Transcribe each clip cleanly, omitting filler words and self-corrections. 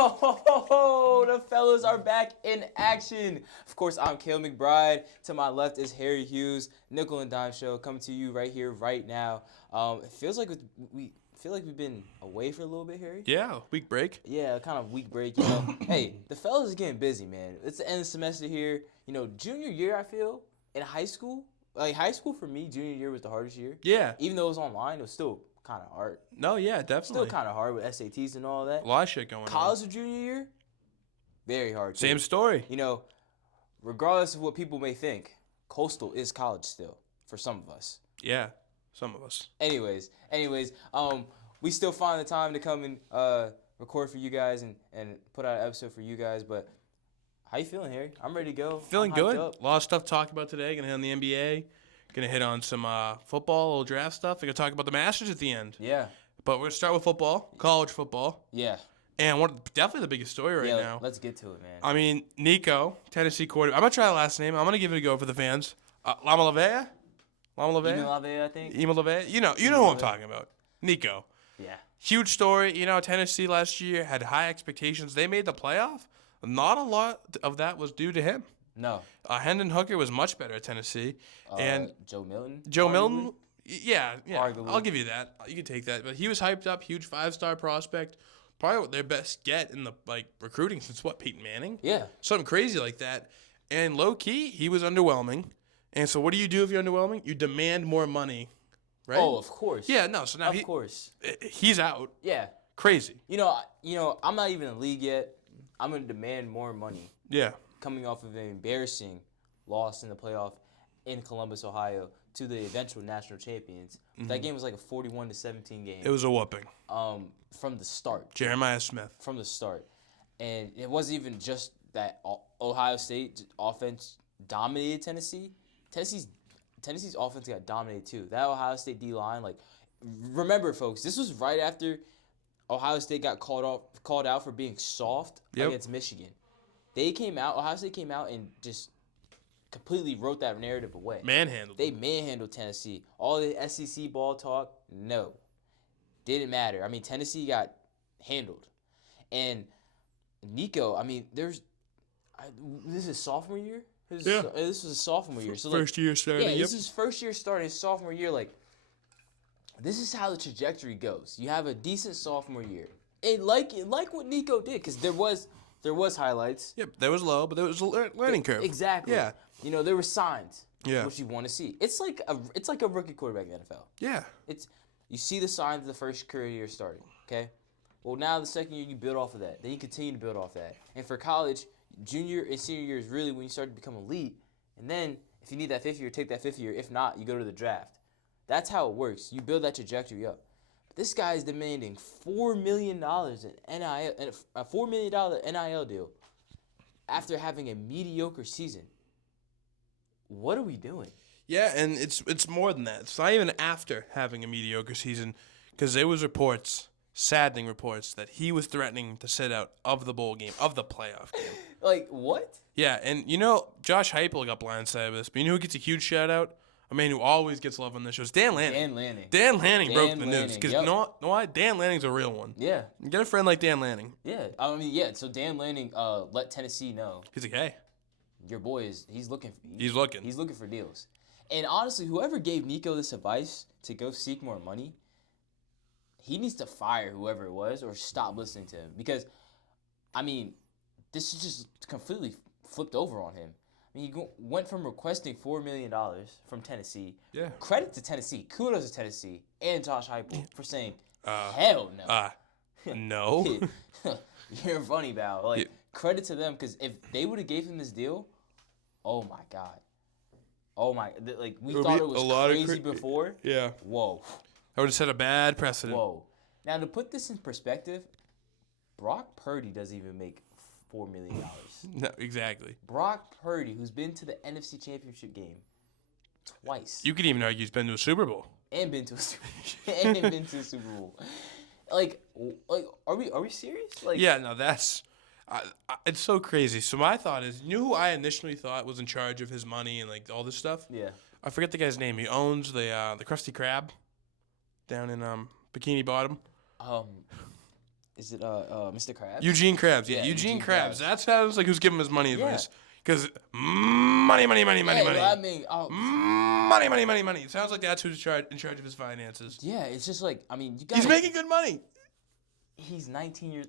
Oh, the fellas are back in action. Of course, I'm Cale McBride. To my left is Harry Hughes. Nickel and Dime Show coming to you right here, right now. It feels like we've been away for a little bit, Harry. Yeah, week break. Yeah, kind of week break. Hey, the fellas is getting busy, man. It's the end of the semester here. Junior year, I feel in high school. Like high school for me, junior year was the hardest year. Yeah. Even though it was online, it was still kind of hard. No, yeah, definitely. Still kind of hard with SATs and all that. A lot of shit going on. College or junior year, very hard. Too. Same story. Regardless of what people may think, Coastal is college still for some of us. Yeah, some of us. Anyways, we still find the time to come and record for you guys and put out an episode for you guys. But how you feeling, Harry? I'm ready to go. Feeling good. A lot of stuff to talk about today. Gonna hit on the NBA. Gonna hit on some football, a little draft stuff. We're gonna talk about the Masters at the end. Yeah. But we're gonna start with football, college football. Yeah. And definitely the biggest story right now. Let's get to it, man. I mean, Nico, Tennessee quarterback. I'm gonna try the last name. I'm gonna give it a go for the fans. Lama LaVea? Emil LaVea, I think. Emil LaVea? You know who I'm talking about. Nico. Yeah. Huge story. Tennessee last year had high expectations. They made the playoff. Not a lot of that was due to him. No. Hendon Hooker was much better at Tennessee. And Joe Milton? Joe Milton? Yeah. Arguably. I'll give you that. You can take that. But he was hyped up, huge 5-star prospect. Probably their best get in the recruiting since Peyton Manning? Yeah. Something crazy like that. And low-key, he was underwhelming. And so what do you do if you're underwhelming? You demand more money, right? Oh, of course. Yeah, no. So now he's out. Yeah. Crazy. I'm not even in the league yet. I'm going to demand more money. Yeah. Coming off of an embarrassing loss in the playoff in Columbus, Ohio, to the eventual national champions. Mm-hmm. That game was like a 41-17 game. It was a whooping. From the start. Jeremiah Smith. From the start. And it wasn't even just that Ohio State offense dominated Tennessee. Tennessee's offense got dominated too. That Ohio State D-line, remember, folks, this was right after Ohio State got called out for being soft against Michigan. Ohio State came out and just completely wrote that narrative away. They manhandled Tennessee. All the SEC ball talk, no. Didn't matter. I mean, Tennessee got handled. And Nico, this is sophomore year? This was a sophomore year. So first year starting. Yeah, this is first year starting, his sophomore year. This is how the trajectory goes. You have a decent sophomore year. And like what Nico did, because there was highlights. Yep, that was low, but there was a learning curve. Exactly. Yeah. There were signs. Yeah. Which you want to see. It's like a rookie quarterback in the NFL. Yeah. You see the signs of the first career year starting. Okay. Well, now the second year you build off of that. Then you continue to build off that. And for college, junior and senior year is really when you start to become elite. And then if you need that fifth year, take that fifth year. If not, you go to the draft. That's how it works. You build that trajectory up. But this guy is demanding $4 million in NIL, a $4 million NIL deal after having a mediocre season. What are we doing? Yeah, and it's more than that. It's not even after having a mediocre season, because there was saddening reports, that he was threatening to sit out of the bowl game, of the playoff game. What? Yeah, and Josh Heupel got blindsided with this, but you know who gets a huge shout out? A man who always gets love on this show is Dan Lanning. Dan Lanning broke the news, because you know what? Dan Lanning's a real one. Yeah. Get a friend like Dan Lanning. Yeah. So Dan Lanning let Tennessee know. He's like, hey, your boy he's looking for deals. And honestly, whoever gave Nico this advice to go seek more money, he needs to fire whoever it was or stop listening to him. Because, this is just completely flipped over on him. He went from requesting $4 million from Tennessee. Yeah. Credit to Tennessee. Kudos to Tennessee and Josh Heupel for saying, hell no. No. You're funny, Val. Credit to them, because if they would have gave him this deal, oh my God. Oh my, we thought it was crazy before. Yeah. Whoa. I would have set a bad precedent. Whoa. Now, to put this in perspective, Brock Purdy doesn't even make $4 million. No, exactly. Brock Purdy, who's been to the NFC Championship game twice. You could even argue he's been to a Super Bowl. And been to a Super Bowl. Are we serious? Yeah, no, that's... it's so crazy. So my thought is, you know who I initially thought was in charge of his money and all this stuff? Yeah. I forget the guy's name. He owns the Krusty Krab down in Bikini Bottom. Is it Mr. Krabs? Eugene Krabs. Yeah, Yeah, Eugene Eugene Krabs. Krabs. That sounds like who's giving his money Yeah. advice. Because money. Yeah, I mean, Money. It sounds like that's who's in charge of his finances. yeah, it's just like, I mean, you got. He's making good money. He's 19 years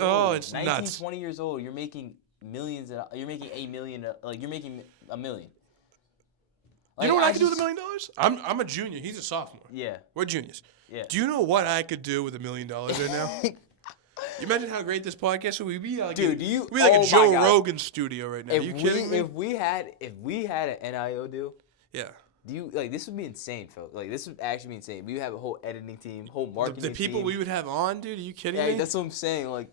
Oh, old. it's 19, nuts. 20 years old. You're making millions. You're making $1 million. Like, you're making $1 million. You know what I could do with just- $1 million? I'm a junior. He's a sophomore. Yeah, We're juniors. yeah. Do you know what I could do with $1 million right now? You imagine how great this podcast would be? Like Dude, do you? We're like oh a my Joe God. Rogan studio right now. Are you kidding me? If we had an NIL deal, Yeah. do you like this would be insane, folks? Like this would actually be insane. We would have a whole editing team, whole The marketing people team. we would have on, dude. Are you kidding Yeah, me? that's what I'm saying. Like,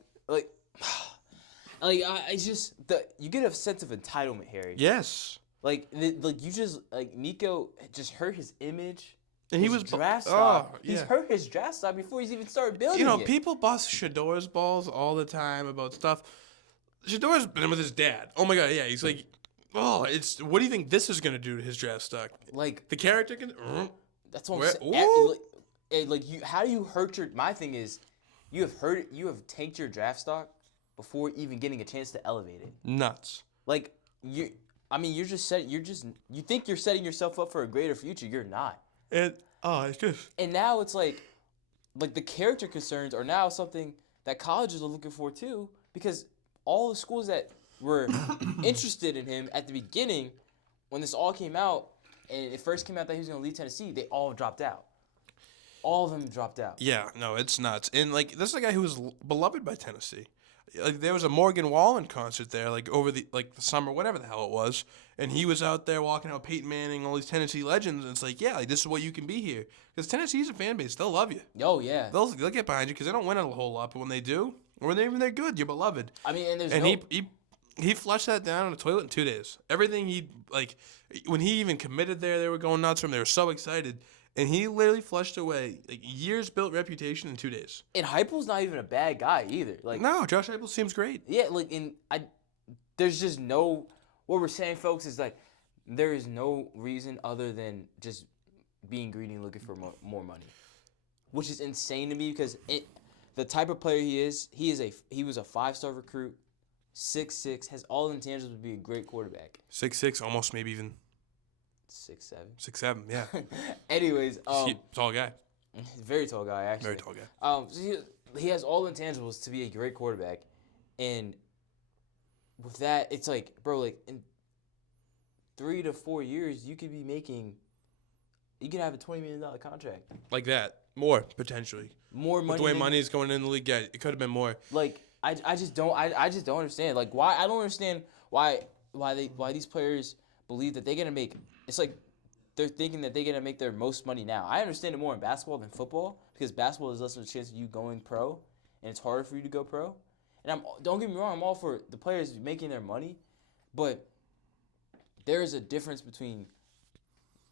I just you get a sense of entitlement, Harry. Yes. Like you just like Nico just hurt his image. And he his was draft stock. Oh, He's yeah. hurt his draft stock before he's even started building You know, it. people bust Shador's balls all the time about stuff. Shador's been with his dad. Oh my God, yeah. He's like, oh, it's. What do you think this is gonna do to his draft stock? Like The character can. that's what Where- I'm saying. Ooh. Like you, how do you hurt your? My thing is, you have tanked your draft stock before even getting a chance to elevate it. Nuts. Like you, I mean, you think you're setting yourself up for a greater future. You're not. It's just. And now it's like the character concerns are now something that colleges are looking for too, because all the schools that were interested in him at the beginning, when this all came out, and it first came out that he was going to leave Tennessee, they all dropped out. All of them dropped out. Yeah, no, it's nuts. And like, this is a guy who was beloved by Tennessee. Like, there was a Morgan Wallen concert there, like over the summer, whatever the hell it was, and he was out there walking out Peyton Manning, all these Tennessee legends, and it's like, yeah, like this is what you can be here, because Tennessee's a fan base, they'll love you, Oh yeah. they'll get behind you, because they don't win a whole lot, but when they do, or when they're good, you're beloved. I mean, and there's And no. he flushed that down in the toilet in 2 days. Everything when he even committed there, they were going nuts for him. They were so excited. And he literally flushed away years built reputation in 2 days. And Heupel's not even a bad guy either. Like No, Josh Heupel seems great. yeah, there's just no. What we're saying, folks, is like there is no reason other than just being greedy and looking for more money, which is insane to me because the type of player he was a 5-star recruit, 6'6", has all the intangibles to be a great quarterback. 6'6", almost maybe even 6'7". 6'7", yeah. Anyways, Tall guy. very tall guy actually. Very tall guy. So he has all the intangibles to be a great quarterback, and with that, it's like, bro, like in 3 to 4 years, you could have a $20 million contract. Like that. More, potentially. More money. With the way than- money is going in the league, yeah, it could have been more. Like I just don't understand. Like why I don't understand why these players believe that they're gonna make. It's like they're thinking that they're gonna make their most money now. I understand it more in basketball than football because basketball is less of a chance of you going pro, and it's harder for you to go pro. And don't get me wrong, I'm all for the players making their money, but there is a difference between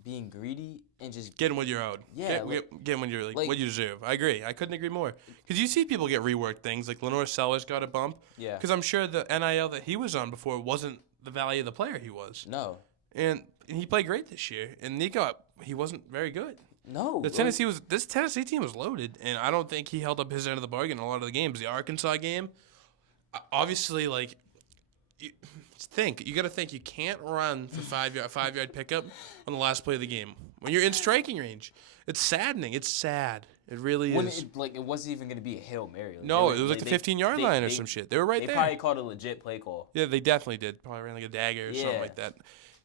being greedy and just Getting what you're owed. Yeah, Getting what you're like- what you deserve. I agree. I couldn't agree more. Because you see people get reworked things. Like Lenore Sellers got a bump. yeah. Because I'm sure the NIL that he was on before wasn't the value of the player he was. No. And he played great this year. And Nico, he wasn't very good. No. This Tennessee team was loaded, and I don't think he held up his end of the bargain in a lot of the games. The Arkansas game, obviously, you got to think you can't run for 5-yard pickup on the last play of the game when you're in striking range. It's saddening. It's sad. It really When is. it wasn't even gonna be a Hail Mary. Like, No, they it was like the 15-yard they- line or they- some shit. They were right They there. probably called a legit play call. Yeah, they definitely did. Probably ran like a dagger or something Yeah. like that.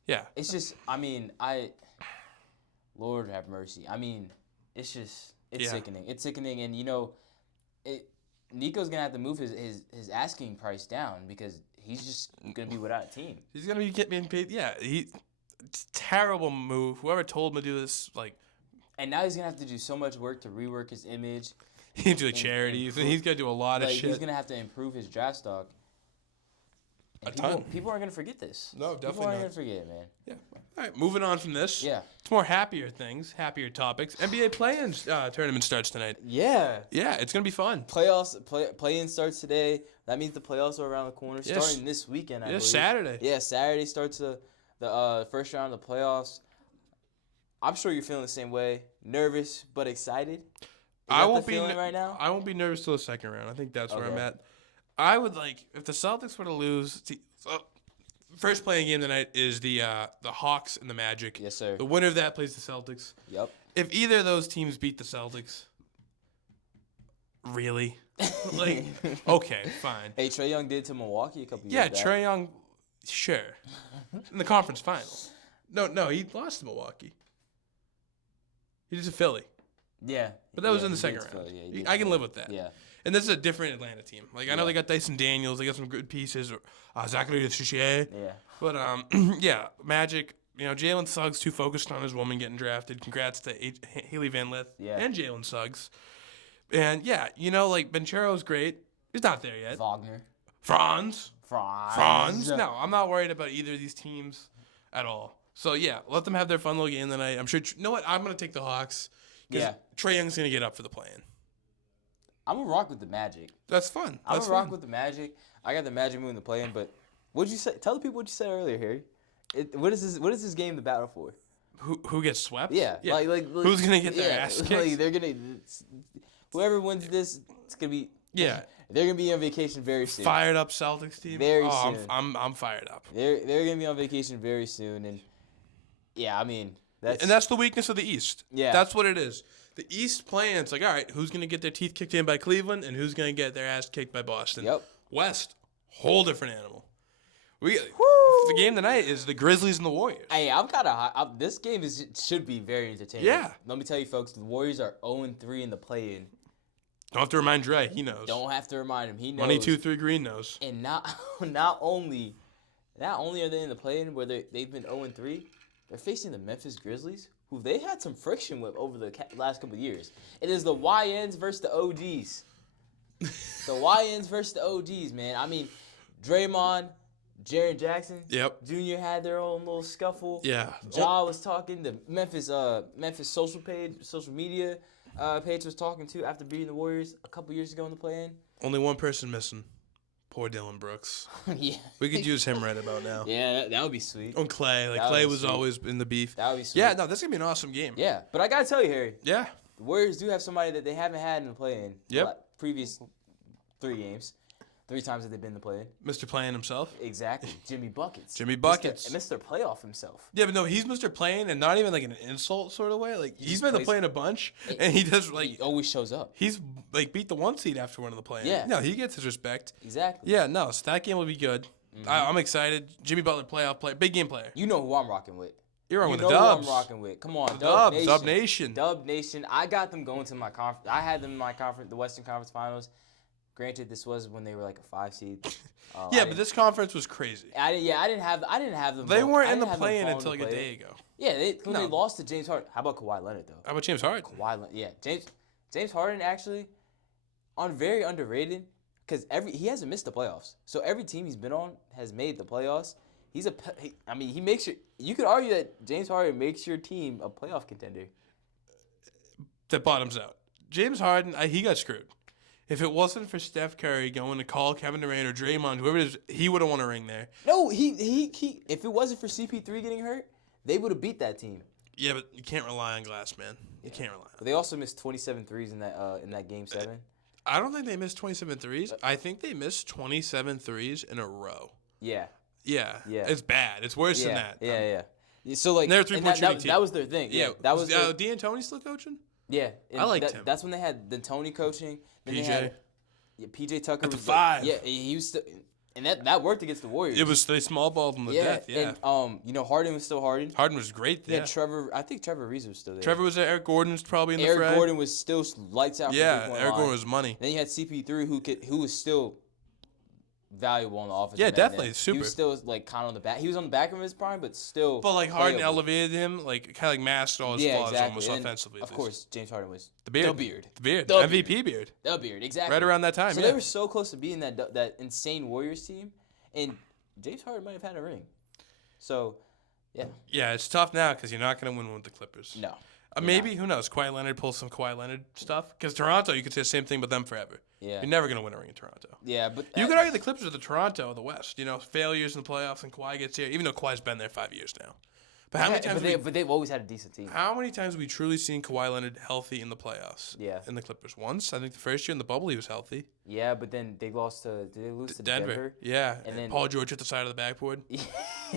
Yeah. It's just, I mean, Lord have mercy. I mean, it's Yeah. sickening. It's sickening, and Nico's gonna have to move his asking price down because he's just gonna be without a team. He's going to be getting paid. Yeah. It's a terrible move. Whoever told him to do this, And now he's gonna have to do so much work to rework his image. he do charities, and he's got to do a lot of Like shit. he's gonna have to improve his draft stock. And A ton. People aren't gonna forget this. No, People definitely aren't not. gonna forget it, man. Yeah. All right, moving on from this. Yeah. It's more happier things, happier topics. NBA play-in tournament starts tonight. Yeah. Yeah, it's going to be fun. Play-in starts today. That means the playoffs are around the corner, Yes. starting this weekend. I believe. Saturday. Yeah, Saturday starts the first round of the playoffs. I'm sure you're feeling the same way. Nervous but excited. Is that the feeling right now? I won't be nervous till the second round. I think that's where I'm Okay. at. I would like if the Celtics were to lose. First playing game tonight is the Hawks and the Magic. Yes, sir. The winner of that plays the Celtics. Yep. If either of those teams beat the Celtics, really, like, okay, fine. Hey, Trae Young did to Milwaukee a couple years Yeah, back. Trae Young, sure, in the conference final. No, he lost to Milwaukee. He did to Philly, Yeah. but that was Yeah, in the he second did to round. Philly. Yeah, he did I to can Philly. live with that. Yeah. And this is a different Atlanta team. Like I know Yeah. they got Dyson Daniels, they got some good pieces. Zachary Chichier. Yeah. But yeah, Magic. Jalen Suggs too focused on his woman getting drafted. Congrats to Haley Van Lith and Jalen Suggs. And yeah, like Benchero's great. He's not there yet. Wagner. Franz. No, I'm not worried about either of these teams at all. So yeah, let them have their fun little game tonight. I'm sure. You know what? I'm gonna take the Hawks. Yeah. Trae Young's gonna get up for the play-in. I'm gonna rock with the Magic. That's fun. I'm gonna rock with the Magic. I got the Magic moving the play-in, but what'd you say? Tell the people what you said earlier, Harry. What is this game the battle for? Who gets swept? Yeah. Like who's gonna get their ass kicked? Like they're gonna. Whoever wins this, it's gonna be. Yeah. They're gonna be on vacation very soon. Fired up Celtics team. Very soon. I'm fired up. They're gonna be on vacation very soon, and yeah, I mean that's the weakness of the East. Yeah. That's what it is. The East playing, it's like, all right, who's gonna get their teeth kicked in by Cleveland, and who's gonna get their ass kicked by Boston? Yep. West, whole different animal. The game tonight is the Grizzlies and the Warriors. Hey, I'm kind of. This game should be very entertaining. Yeah. Let me tell you, folks, the Warriors are 0-3 in the play-in. Don't have to remind Dre. He knows. Don't have to remind him. He knows. Money 2-3 Green knows. And not only are they in the play-in where they've been 0-3, they're facing the Memphis Grizzlies, who they had some friction with over the last couple of years. It is the YNs versus the OGs. The YNs versus the OGs, man. I mean, Draymond, Jaren Jackson Jr. had their own little scuffle. Yeah. Ja was talking. The Memphis social media page was talking to after beating the Warriors a couple years ago in the play-in. Only one person missing. Poor Dylan Brooks. Yeah. We could use him right about now. Yeah, that would be sweet. On Clay. Clay was always in the beef. That would be sweet. Yeah, no, this is going to be an awesome game. Yeah, but I got to tell you, Harry. Yeah. The Warriors do have somebody that they haven't had in the play-in. Yep. Previous 3 games. 3 times that they've been in the play-in. Mr. Playing himself. Exactly. Jimmy Buckets. Jimmy Buckets. Mr. Playoff himself. Yeah, but no, he's Mr. Playing, and not even like an insult sort of way. Like he's been playing a bunch, and he does like he always shows up. He's like beat the 1 seed after one of the play-in. Yeah. No, he gets his respect. Exactly. Yeah, no, so that game will be good. Mm-hmm. I'm excited. Jimmy Butler, playoff player, big game player. You know who I'm rocking with. You're on with the Dubs. Dubs. Who I'm rocking with. Come on, Dub Nation. Dub Nation. I got them going to my conference. I had them in my conference, the Western Conference Finals. Granted, this was when they were like a 5 seed. Yeah, but this conference was crazy. I didn't have them. They weren't in the play-in until like a day ago. Yeah, they lost to James Harden. How about Kawhi Leonard though? How about James Harden? Yeah, James Harden actually very underrated because he hasn't missed the playoffs. So every team he's been on has made the playoffs. He makes sure. You could argue that James Harden makes your team a playoff contender. That bottoms out. James Harden, he got screwed. If it wasn't for Steph Curry going to call Kevin Durant or Draymond, whoever it is, he would have won a ring there. No, he if it wasn't for CP3 getting hurt, they would have beat that team. Yeah, but you can't rely on glass, man. You can't rely on it. But they also missed 27 threes in that game 7. I don't think they missed 27 threes. I think they missed 27 threes in a row. Yeah. Yeah. It's bad. It's worse than that. Yeah. So like they're a 3-point shooting team. That was their thing. Yeah. That was D'Antoni still coaching? Yeah. I liked him. That's when they had the Tourney coaching. Then PJ. PJ Tucker at the was 5. He was still, and that worked against the Warriors. It was they small balled them to death. Yeah. And Harden was still Harden. Harden was great there. Yeah. I think Trevor Ariza was still there. Trevor was there. Eric Gordon was probably in the fray. Eric Gordon was still lights out. Yeah, Eric Gordon was money. Then you had CP3 who was still valuable on the offense. Yeah, definitely, super. He was still like kind of on the back. He was on the back of his prime, but still. But like Harden playable. elevated him, like kind of like masked all his flaws almost offensively. Of course, James Harden was the beard, the MVP beard, the beard, exactly. Right around that time. So they were so close to being that insane Warriors team, and James Harden might have had a ring. So, yeah. Yeah, it's tough now because you're not going to win with the Clippers. No. Maybe, who knows? Kawhi Leonard pulls some Kawhi Leonard stuff. Because Toronto, you could say the same thing about them forever. Yeah. You're never going to win a ring in Toronto. Yeah, but you could argue the Clippers are the Toronto of the West. Failures in the playoffs and Kawhi gets here, even though Kawhi's been there 5 years now. But how many times? But they've always had a decent team. How many times have we truly seen Kawhi Leonard healthy in the playoffs? Yeah. In the Clippers, once I think the first year in the bubble he was healthy. Yeah, but then they lost to. Did they lose to Denver? Yeah, And then Paul George at the side of the backboard.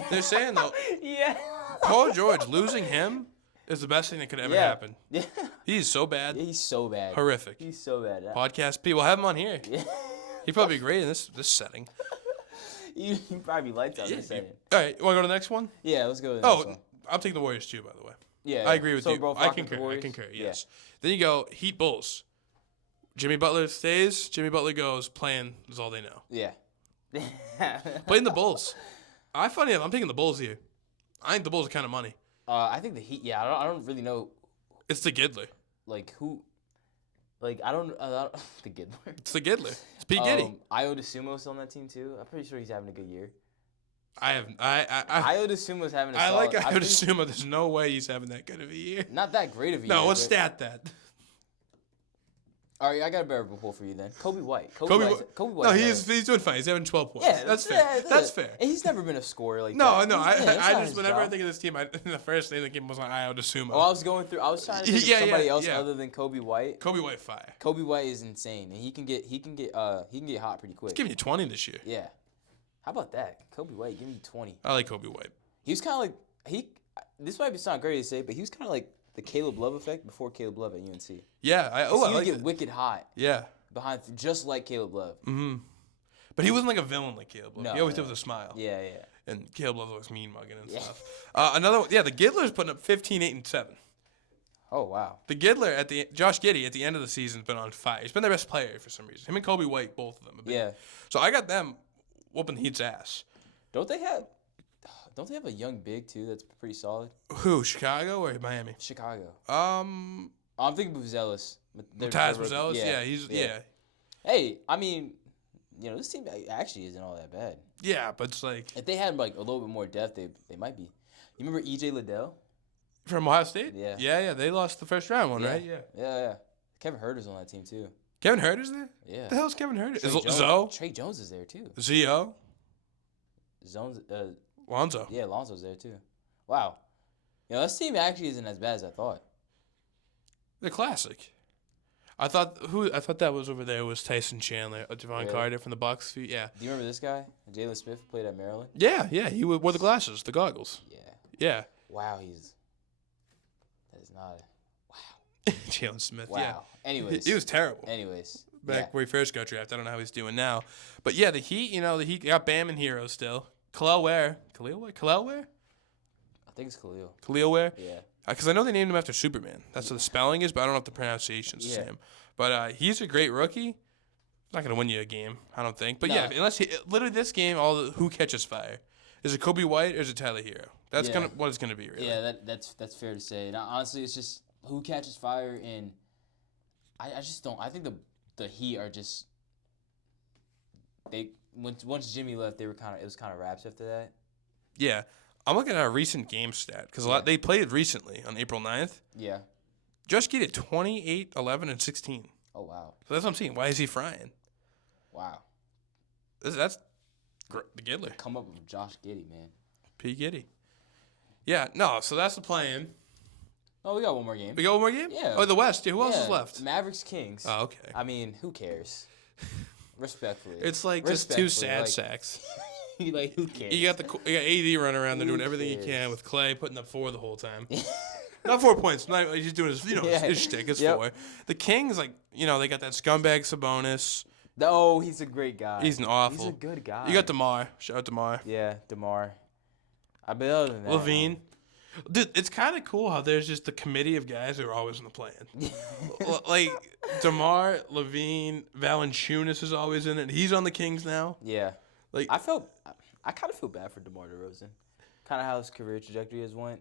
They're saying though, yeah. Paul George losing him is the best thing that could ever happen. Yeah. He's so bad. Yeah, he's so bad. Horrific. He's so bad. Podcast people have him on here. Yeah. He'd probably be great in this setting. You probably liked on this setting. All right, you want to go to the next one? Yeah, let's go to the next one. I'm taking the Warriors too, by the way. Yeah, I agree with so you. Both I concur. Yes. Then you go Heat Bulls. Jimmy Butler stays. Jimmy Butler goes. Playing is all they know. Yeah. Playing the Bulls. Funny enough, I'm taking the Bulls here. I think the Bulls are kind of money. I think the Heat. Yeah, I don't really know. It's the Giddler. Like who? Like I don't the Giddler. It's the Giddler. It's P. Giddy. Io DeSumo's on that team too. I'm pretty sure he's having a good year. Io DeSumo's having a I solid, like Io DeSumo. There's no way he's having that good of a year. Not that great of a year. No, let's stat that. All right, I got a better report for you then. Kobe White. Kobe White. No, he's doing fine. He's having 12 points. Yeah, that's fair. That's fair. And he's never been a scorer like no, that. No, I just whenever job. I think of this team, the first name that came was like Io DeSumo. Oh, I was trying to think of somebody else other than Kobe White. Kobe White fire. Kobe White is insane, and he can get hot pretty quick. He's giving you 20 this year. Yeah. How about that? Kobe White, give me 20. I like Kobe White. He was kind of like this might sound great to say, but he was kind of like the Caleb Love effect before Caleb Love at UNC. Yeah, I like get wicked hot. Yeah. Behind just like Caleb Love. Mm-hmm. But he wasn't like a villain like Caleb Love. No, he always did with a smile. Yeah. And Caleb Love looks mean mugging and stuff. The Giddler's putting up 15, 8, and 7. Oh wow. The Giddler Josh Giddey at the end of the season has been on fire. He's been their best player for some reason. Him and Kobe White, both of them. Yeah. So I got them whooping the Heat's ass. Don't they have a young big too that's pretty solid? Who, Chicago or Miami? Chicago. I'm thinking of Zealous. Taz Zealous? Yeah. Hey, I mean, this team actually isn't all that bad. Yeah, but it's like if they had like a little bit more depth, they might be. You remember E.J. Liddell? From Ohio State? Yeah. Yeah. They lost the first round one, right? Yeah. Kevin Huerter's on that team too. Kevin Huerter's there? Yeah. The hell's Kevin Huerter? Trey Jones is there too. Z.O. Lonzo. Yeah, Lonzo's there too. Wow. This team actually isn't as bad as I thought. They're classic. I thought that was over there was Tyson Chandler, Javon Carter from the Bucks. Yeah. Do you remember this guy? Jalen Smith played at Maryland. Yeah. He wore the glasses, the goggles. Yeah. Wow, that is not. Wow. Jalen Smith. Wow. Yeah. Anyways, he was terrible. Back where he first got drafted. I don't know how he's doing now, but yeah, the Heat. The Heat got Bam and Hero still. Khalil Ware. I think it's Khalil. Khalil Ware. Yeah. Because I know they named him after Superman. That's what the spelling is, but I don't know if the pronunciation's the same. But he's a great rookie. He's not going to win you a game, I don't think. But unless literally this game, who catches fire? Is it Kobe White or is it Tyler Hero? That's what it's going to be, really. Yeah, that's fair to say. Now, honestly, it's just who catches fire, and I just don't. I think the Heat are just once Jimmy left, it was kind of wraps after that. Yeah. I'm looking at a recent game stat because they played recently on April 9th. Yeah. Josh Giddey at 28, 11, and 16. Oh, wow. So that's what I'm saying. Why is he frying? Wow. That's the Giddler. Come up with Josh Giddey, man. P. Giddy. Yeah, no, so that's the plan. Oh, we got one more game. We got one more game? Yeah. Oh, the West. Yeah, who else is left? Mavericks Kings. Oh, okay. I mean, who cares? Respectfully. It's like just two sad sacks. Like, who cares? You got AD running around there doing everything he can with Clay putting up 4 the whole time. Not 4 points. He's just doing his shtick. It's 4. The Kings, they got that scumbag Sabonis. Oh, he's a great guy. He's awful. He's a good guy. You got DeMar. Shout out DeMar. Yeah, DeMar. I bet other than that. Levine. Dude, it's kind of cool how there's just the committee of guys who are always in the plan. Like DeMar, Levine, Valanciunas is always in it. He's on the Kings now. Yeah. Like I kind of feel bad for DeMar DeRozan. Kind of how his career trajectory has went.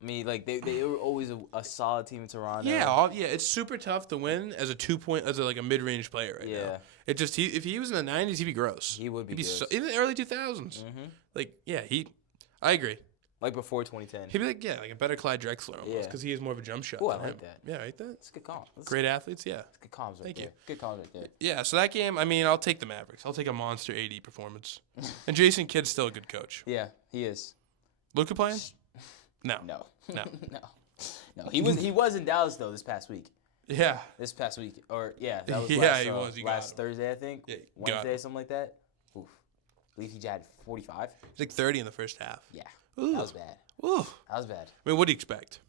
I mean, they were always a solid team in Toronto. Yeah, it's super tough to win as a mid-range player right now. It just if he was in the 90s, he'd be gross. He would be gross. Even the early 2000s. Mm-hmm. I agree. Like before 2010. He'd be like a better Clyde Drexler almost because he has more of a jump shot. Oh, I like that. Yeah, right there. It's a good call. Great athletes, yeah. It's good comms right Thank there. you. Good calls right there. Yeah, so that game, I'll take the Mavericks. I'll take a monster AD performance. And Jason Kidd's still a good coach. Yeah, he is. Luka playing? No. No. No. No. He was in Dallas though this past week. Yeah. This past week, or that was Yeah, last, he was. You got last him. Thursday, I think. Yeah, you got Wednesday, him. something like that. Oof. I believe he had 45. He's like 30 in the first half. Yeah. Ooh. That was bad. Ooh. That was bad. I mean, what do you expect?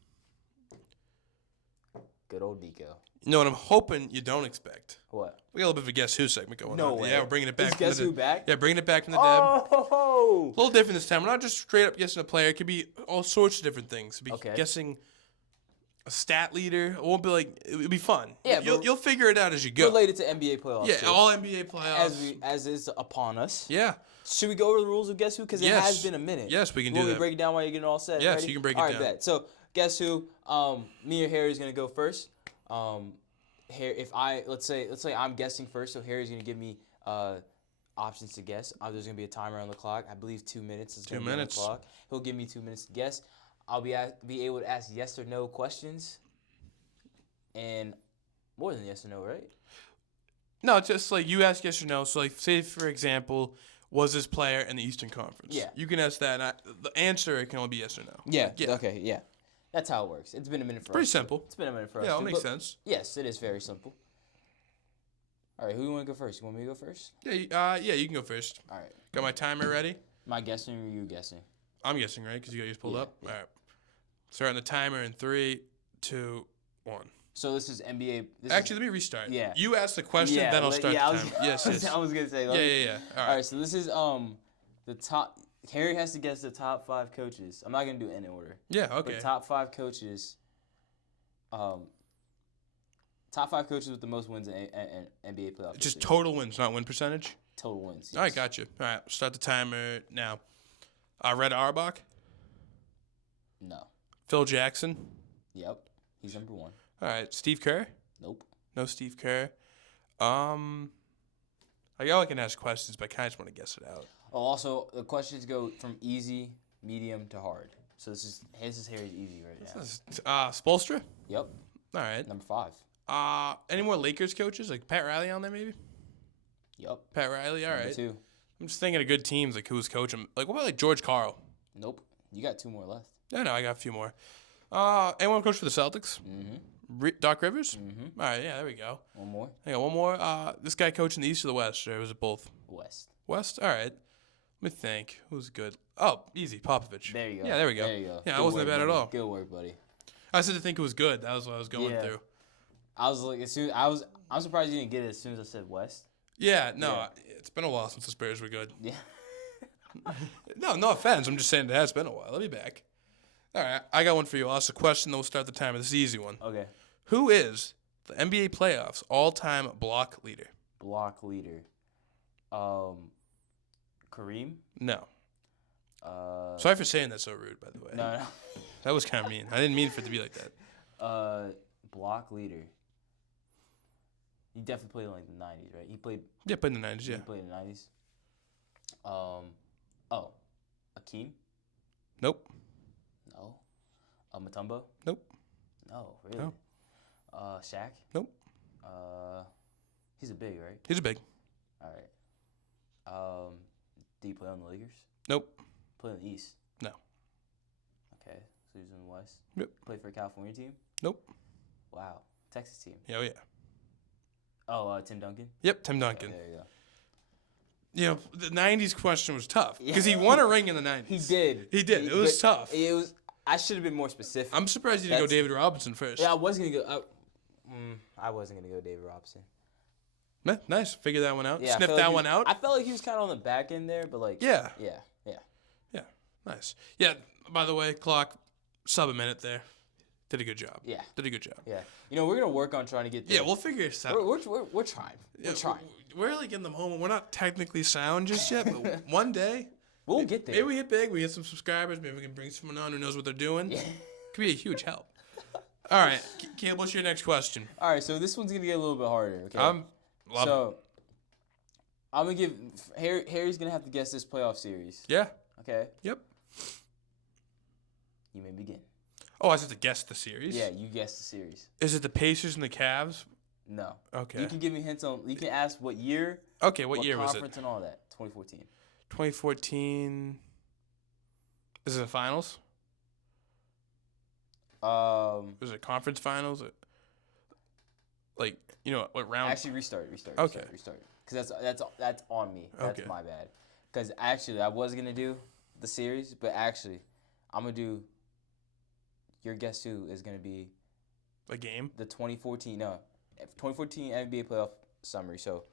Good old Nico. You know what I'm hoping you don't expect? What? We got a little bit of a Guess Who segment going No on. way. Yeah, we're bringing it back. Is Guess Who back? Yeah, bringing it back from the dead. Oh! A little different this time. We're not just straight up guessing a player. It could be all sorts of different things. It could be Okay. guessing a stat leader. It won't be like it'll be fun. Yeah, you'll figure it out as you go. Related to NBA playoffs. Yeah, too. all NBA playoffs. As is upon us. Yeah. Should we go over the rules of Guess Who? Because it Yes. has been a minute. Yes, we can do Will we that. break it down while you're getting all set? Yes, ready? you can break it all right, down. Bet. So Guess Who? Me or Harry's gonna go first. Let's say I'm guessing first, so Harry's gonna give me options to guess. There's gonna be a timer on the clock. I believe 2 minutes is gonna 2 be on the minutes. clock. He'll give me 2 minutes to guess. I'll be able to ask yes or no questions, and more than yes or no, right? No, just like you ask yes or no. So, like, say for example, was this player in the Eastern Conference? Yeah. You can ask that. And the answer can only be yes or no. Yeah. Yeah. Okay. Yeah. That's how it works. It's been a minute for Pretty us. simple. It's been a minute for us. Yeah, that too, makes but sense. Yes, it is very simple. All right, who you want to go first? You want me to go first? Yeah, you can go first. All right. Got my timer ready? Am I guessing or are you guessing? I'm guessing, right? Because you got yours pulled Yeah, up? yeah. All right. Starting the timer in 3, 2, 1. So this is NBA. Actually, let me restart. Yeah. You ask the question, then I'll start the timer. Yes, yes. I was gonna say. Yeah. All All right. right. So this is the top. Harry has to guess the top 5 coaches. I'm not gonna do it in order. Yeah, okay. But top 5 coaches. Top 5 coaches with the most wins in NBA playoff. Just history. total wins, not win percentage? Total wins. All right, yes. gotcha. All right, start the timer now. Red Auerbach, No. Phil Jackson. Yep. He's number 1. All right, Steve Kerr. Nope. No Steve Kerr. I know I can ask questions, but I kind of just want to guess it out. Oh, also the questions go from easy, medium to hard. So this is Harry's easy right now. Spoelstra. Yep. All right. Number 5. Any more Lakers coaches like Pat Riley on there maybe? Yep. Pat Riley. All Number right. 2. I'm just thinking of good teams like who's coaching. Like what about like George Karl? Nope. You got 2 more left. No, I got a few more. Anyone coach for the Celtics? Mm-hmm. Doc Rivers. Mm-hmm. All right, yeah, there we go. One more. I got one more. This guy coaching the East or the West, or was it both? West. West. All right. Let me think. Who's good? Oh, easy. Popovich. There you go. Yeah, there we go. There you go. Yeah, Good I wasn't work, that bad at buddy. all. Good work, buddy. I said to think it was good. That was what I was going Yeah. through. I was like, I'm surprised you didn't get it as soon as I said West. Yeah, no, Yeah. it's been a while since the Spurs were good. Yeah. No offense. I'm just saying it has been a while. Let me back. All right, I got one for you. I'll ask a question, then we'll start the timer. This is an easy one. Okay. Who is the NBA playoffs all-time block leader? Block leader. Kareem. No. Uh. Sorry for saying that so rude, by the way. No. That was kind of mean. I didn't mean for it to be like that. Block leader. He definitely played in like the 90s, right? He played. Yeah, played in the 90s, yeah. He played in the 90s. Akeem. Nope. No. Mutombo. Nope. No, really. No. Shaq. Nope. He's a big, right? He's a big. All right. Did he play on the Lakers? Nope. Play in the East. No. Okay, so he's in the West. Yep. Play for a California team. Nope. Wow, Texas team. Oh, yeah. Oh, Tim Duncan. Yep, Tim Duncan. Oh, there you go. You know, the 90s question was tough because he won a ring in the 90s. He did. He did. It was but tough. It was. I should have been more specific. I'm surprised you didn't go That's- David Robinson first. Yeah, I was gonna go. I wasn't gonna go David Robinson. Nice. Figure that one out. Yeah, I Sniff felt that like one out. I felt like he was kind of on the back end there, but like. Yeah. Yeah. Yeah. Nice. Yeah, by the way, clock, sub a minute there. Did a good job. Yeah. Did a good job. Yeah. You know, we're gonna work on trying to get. Yeah, we'll figure it out. We're trying. Yeah, We're trying. We're like in the moment. We're not technically sound just yet, but one day. We'll get there. Maybe we hit big. We get some subscribers. Maybe we can bring someone on who knows what they're doing. Yeah. Could be a huge help. All right, Caleb, what's your next question? All right, so this one's gonna get a little bit harder. Okay. Love it. So I'm gonna give Harry's gonna have to guess this playoff series. Yeah. Okay. Yep. You may begin. Oh, I have to guess the series? Yeah, you guess the series. Is it the Pacers and the Cavs? No. Okay. You can give me hints on. You can ask what year. Okay, what year was it? Conference and all that. 2014. 2014. Is it the finals? Was it conference finals? Like, what round? Actually, restart. Okay. Because that's on me. That's Okay. my bad. Because actually, I was gonna do the series, but actually, I'm gonna do. Your guess who is gonna be A game? the 2014 NBA playoff summary. So,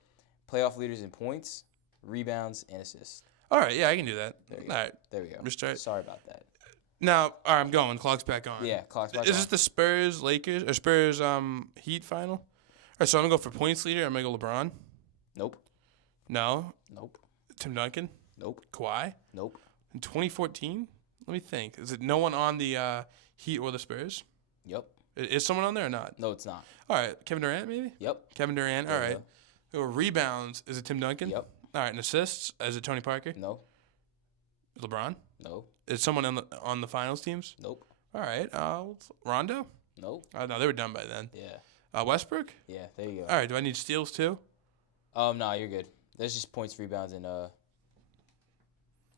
playoff leaders in points, rebounds, and assists. All right, yeah, I can do that. There you All go. right. There we go. Restart. Sorry about that. Now, all right, I'm going. Clock's back on. Yeah, clock's back Is on. this the Spurs Lakers or Spurs Heat final? All right, so I'm gonna go for points leader. I'm gonna go LeBron. Nope. No. Nope. Tim Duncan. Nope. Kawhi. Nope. In 2014. Let me think. Is it no one on the Heat or the Spurs? Yep. Is someone on there or not? No, it's not. All right, Kevin Durant maybe. Yep. Kevin Durant. All There you right. Go rebounds. Is it Tim Duncan? Yep. All right, and assists. Is it Tony Parker? No. LeBron. No. Is someone on the finals teams? Nope. All right. Rondo. Nope. No, they were done by then. Yeah. Westbrook. Yeah. There you go. All right. Do I need steals too? No, you're good. There's just points, rebounds, and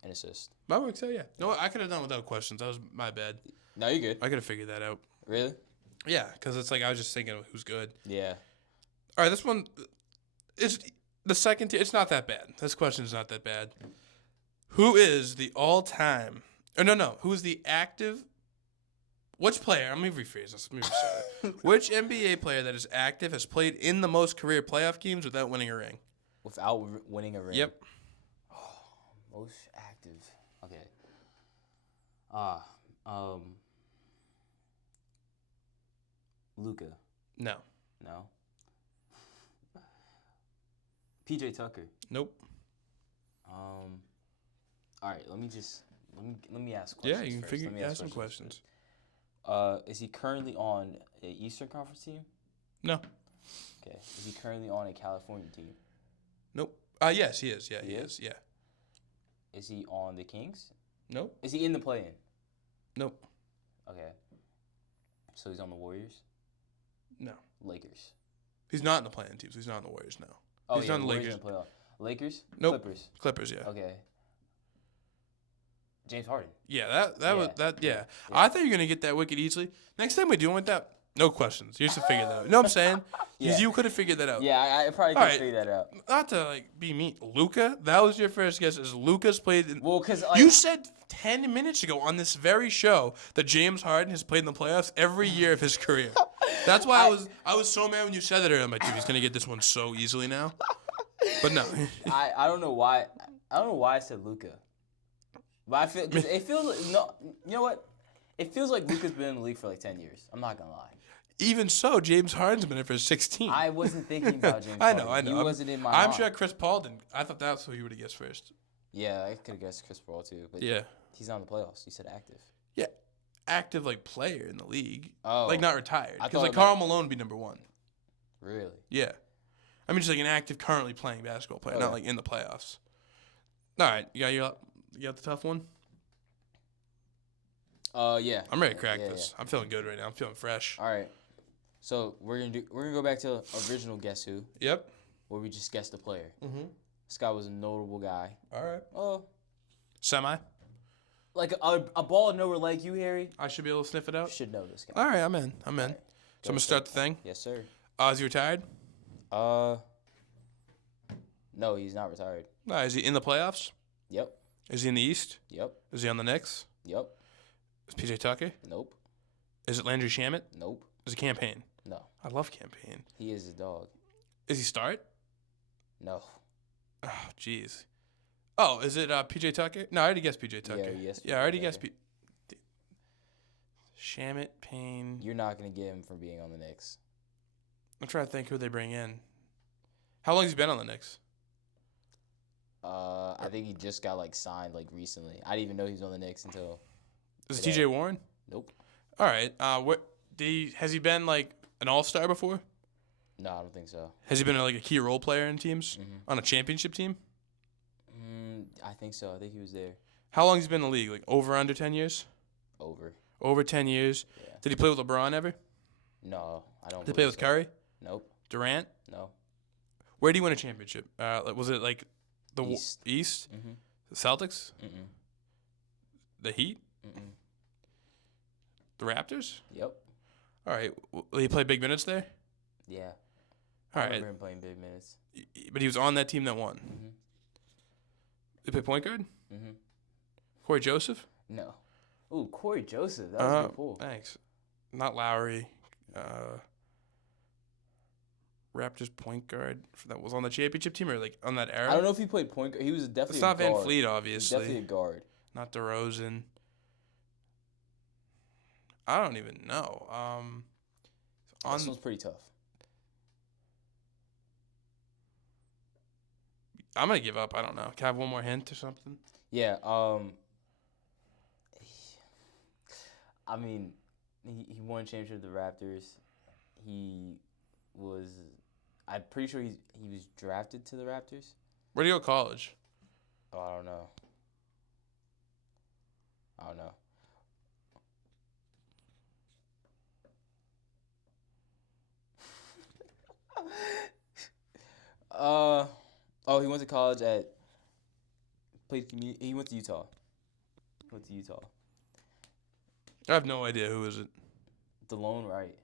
assists. My work, so yeah. No, I could have done without questions. That was my bad. No, you're good. I could have figured that out. Really? Yeah, because it's like I was just thinking of who's good. Yeah. All right, this one is the second tier. It's not that bad. This question is not that bad. Who is the all-time? Or no. Who is the active? Which player? Let me rephrase this. Which NBA player that is active has played in the most career playoff games without winning a ring? Without winning a ring. Yep. Most active. Okay. Luka. No. No. PJ Tucker. Nope. All right. Let me ask questions. Yeah, you can first. Let me ask some questions. Is he currently on an Eastern Conference team? No. Okay. Is he currently on a California team? Nope. Yes, he is. Yeah, he is. Yeah. Is he on the Kings? Nope. Is he in the play-in? Nope. Okay. So he's on the Warriors? No. Lakers. He's not in the playing teams. He's not in the Warriors now. Oh, He's yeah, on the Warriors Lakers. in the playoff. Lakers? Nope. Clippers. Clippers, yeah. Okay. James Harden. Yeah, that was that. Yeah. Yeah. I thought you were gonna get that wicked easily. Next time we do with that, no questions. You just figure that out. You know what I'm saying? Yeah. You could have figured that out. Yeah, I probably All could right. figure that out. Not to be mean, Luka. That was your first guess. Is Luka's played? Well, because You said 10 minutes ago on this very show that James Harden has played in the playoffs every year of his career. That's why I was so mad when you said that earlier. I'm like, dude, he's gonna get this one so easily now. But no. I don't know why. I don't know why I said Luka. But I feel cause it feels like, no. You know what? It feels like Luka's been in the league for like 10 years. I'm not gonna lie. Even so, James Harden's been in for 16. I wasn't thinking about James I Harden. know. He wasn't in my I'm mind. sure Chris Paul didn't. I thought that's who you would have guessed first. Yeah, I could have guessed Chris Paul too. But Yeah. he's not in the playoffs. He said active. Yeah. Active like player in the league. Oh. Like not retired. I Because thought like it Karl Malone would be number one. Really? Yeah. I mean just like an active currently playing basketball player, Okay. not like in the playoffs. All right. You got the tough one? Yeah. I'm ready to crack Yeah, this. I'm feeling good right now. I'm feeling fresh. All right. So we're gonna go back to original Guess Who, Yep. where we just guessed the player. Mm-hmm. This guy was a notable guy. All right. Oh, Semi. like a ball nowhere like you, Harry. I should be able to sniff it out. Should know this guy. All right, I'm in. So I'm Go gonna start the thing. Yes, sir. Is he retired? No, he's not retired. No. Is he in the playoffs? Yep. Is he in the East? Yep. Is he on the Knicks? Yep. Is PJ Tucker? Nope. Is it Landry Shamet? Nope. Is it Campaign? No. I love Campaign. He is a dog. Is he start? No. Oh, jeez. Oh, is it PJ Tucker? No, I already guessed PJ Tucker. Yeah, you guessed I already PJ guessed Tucker. Shamet, Payne. You're not gonna get him for being on the Knicks. I'm trying to think who they bring in. How long has he been on the Knicks? I think he just got like signed like recently. I didn't even know he was on the Knicks until. Is it today. TJ Warren? Nope. All right. Has he been like an all-star before? No, I don't think so. Has he been like a key role player in teams? Mhm. On a championship team? I think so. I think he was there. How long has he been in the league? Like over under 10 years? Over. Over 10 years. Yeah. Did he play with LeBron ever? No, I don't. Did he play believe with so. Curry? Nope. Durant? No. Where did he win a championship? Was it like the East. East? Mhm. The Celtics? Mm-mm. The Heat? Mm-mm. The Raptors? Yep. All right. Will he play big minutes there? Yeah. All I right. remember him playing big minutes. But he was on that team that won. Mm-hmm. He played point guard? Mm-hmm. Corey Joseph? No. Ooh, Corey Joseph. That was a good pull. Thanks. Not Lowry. Raptors point guard that was on the championship team or like on that era? I don't know if he played point guard. He was definitely It's not a guard. Van Fleet, He was obviously. definitely a guard. Not DeRozan. I don't even know. This one's pretty tough. I'm gonna give up. I don't know. Can I have one more hint or something? Yeah. I mean, he won a championship with the Raptors. He was. I'm pretty sure he was drafted to the Raptors. Where do you go to college? Oh, I don't know. Oh, he went to college at. He went to Utah. I have no idea who is it. DeLon Wright.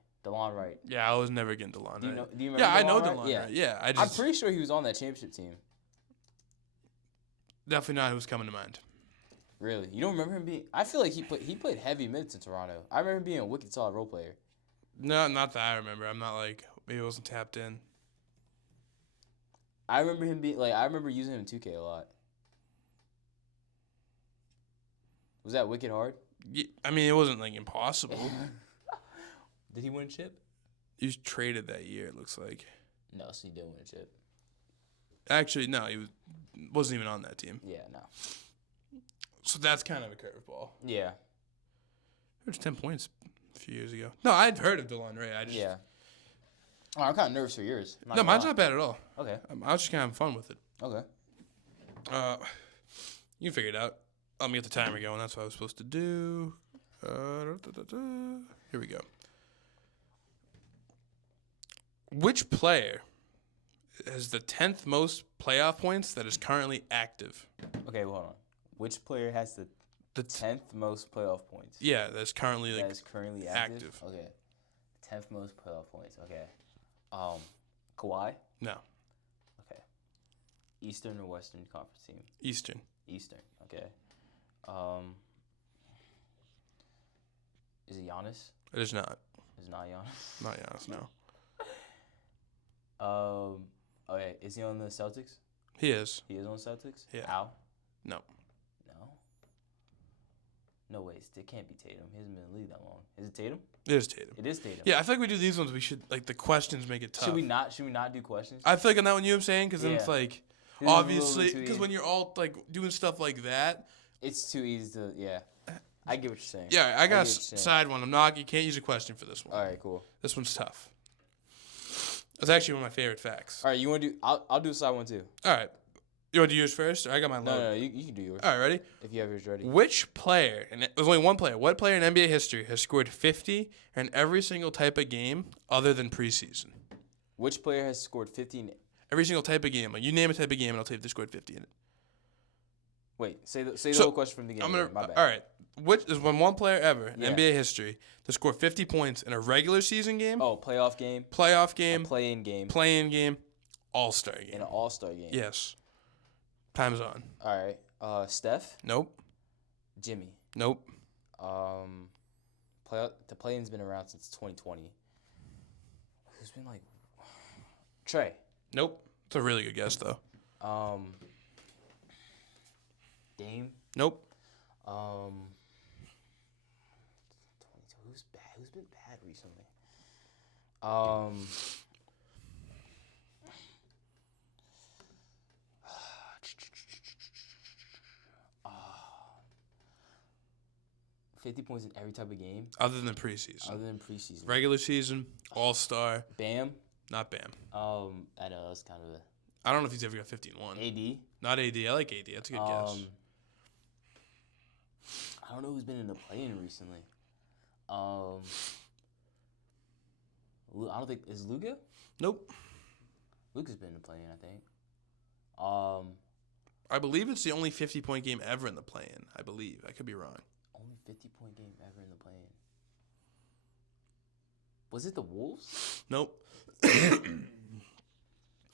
Yeah, I was never getting DeLon. Do you Right? know? Do you remember? Yeah, I know DeLon DeLon. Wright? Right? Yeah, I'm pretty sure he was on that championship team. Definitely not who's coming to mind. Really? You don't remember him being? I feel like he played heavy minutes in Toronto. I remember him being a wicked solid role player. No, not that I remember. I'm not like maybe I wasn't tapped in. I remember him being like I remember using him in 2K a lot. Was that wicked hard? Yeah, I mean, it wasn't like impossible. Did he win a chip? He was traded that year. It looks like. No, so he didn't win a chip. Actually, no, wasn't even on that team. Yeah, no. So that's kind of a curveball. Yeah. It was 10 points a few years ago. No, I'd heard of DeLon Ray. Yeah. Oh, I'm kind of nervous for yours. No, mine's not bad at all. Okay. I was just kind of having fun with it. Okay. You can figure it out. Let me get the timer going. That's what I was supposed to do. Here we go. Which player has the 10th most playoff points that is currently active? Okay, well, hold on. Which player has the 10th most playoff points? Yeah, that's currently that is currently active. Okay. 10th most playoff points. Okay. Kawhi? No. Okay. Eastern or Western Conference team? Eastern. Okay. Is it Giannis? It is not. It's not Giannis. Not Giannis, no. Okay. Is he on the Celtics? He is. He is on the Celtics? Yeah. Al? No. No way. It can't be Tatum. He hasn't been in the league that long. Is it Tatum? It is Tatum. It is Tatum. Yeah, I feel like we do these ones. We should like the questions make it tough. Should we not do questions? I feel like on that one you know what I'm saying because then it's like This is a obviously little bit too because easy. when you're all like doing stuff like that. It's too easy to I get what you're saying. Yeah, I got a side one. You can't use a question for this one. All right, cool. This one's tough. That's actually one of my favorite facts. All right, you want to do? I'll do a side one too. All right. You want to do yours first? Or I got mine loaded. No, you can do yours. All right, ready? If you have yours ready. Which player, and there's only one player, what player in NBA history has scored 50 in every single type of game other than preseason? Which player has scored 15? Every single type of game. Like you name a type of game, and I'll tell you if they scored 50 in it. Wait, say the whole question from the beginning. My bad. All right. There's one player ever in Yeah. NBA history to score 50 points in a regular season game, Oh, playoff game, playoff game, play-in game, play-in game, all-star game. and an all-star game. Yes. Time's on. All right. Steph, Nope. Jimmy. Nope. The play-in's been around since 2020. Who's been like Trey? Nope. It's a really good guess though. Dame. Nope. 22. Who's bad? Who's been bad recently? $50 points in every type of game. Other than preseason. Other than preseason. Regular season, all-star, Bam. not Bam. I know that's kind of I don't know if he's ever got 50 in one. AD. Not AD. I like AD. That's a good guess. I don't know who's been in the play-in recently. I don't think is Luka. Nope. Luka's been in the play-in, I think. I believe it's the only 50-point game ever in the play-in. I believe. I could be wrong. Only 50-point game ever in the play-in. Was it the Wolves? Nope.